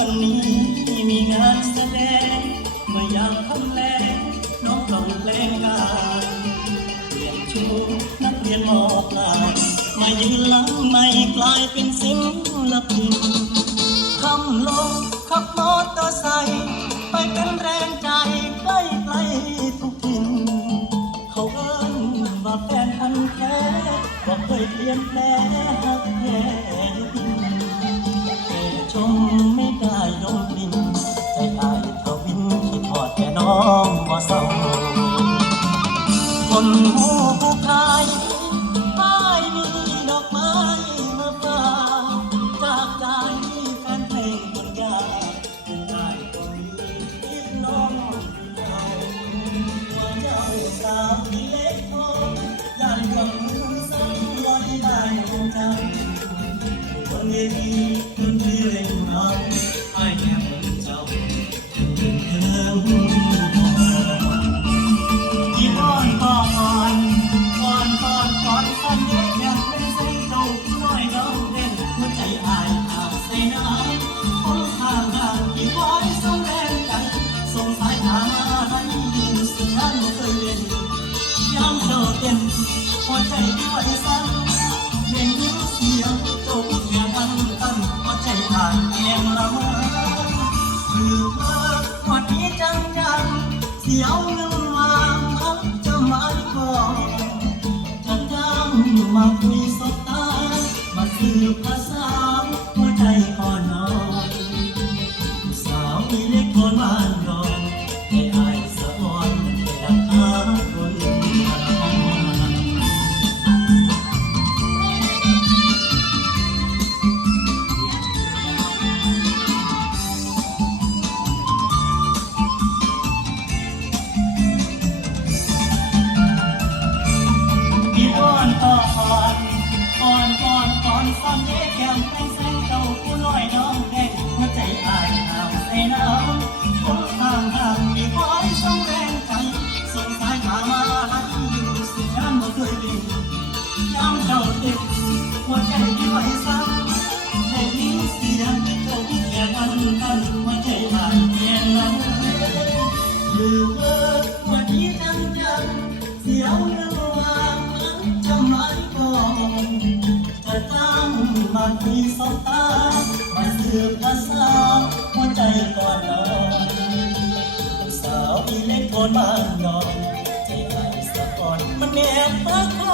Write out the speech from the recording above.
วันนี้มีงานแสดงเมื่อยามค่ำแรงน้องต้องแปลงกายเปลี่ยนชุดนักเรียนมอปลายมายืนหลังไม่กลายเป็นศิลปินคำลงขับมอเตอร์ไซค์ไปเป็นแรงใจใกล้ไกลทุกทินเขาเอิ้นว่าแฟนพันแท้บอกเคยเปลี่ยนแปลงแท้อยู่ดิน แต่ชมไม่ได้ลงดินใจอายทวินคิดทอดแค่น้องบ่เศร้าคนหูผู้ชายไม่มีดอกไม้มาฝากจากใจแฟนเพลงคนยากได้ตรงนี้ที่น้องเราว่าเจ้าสาวที่เล็กโตย่านกับมือสั่งลอยได้คงจำคนเวที เเสียวเงินวางพักจะมาก่อนจะจังมาคุยสบตามาสืบภา อนที่สงตามาเสือภาสาวหัวใจก่อนนอนสาวมีเล็กก่อนบานนอนใจไหลสะก่อนมันแนบมาก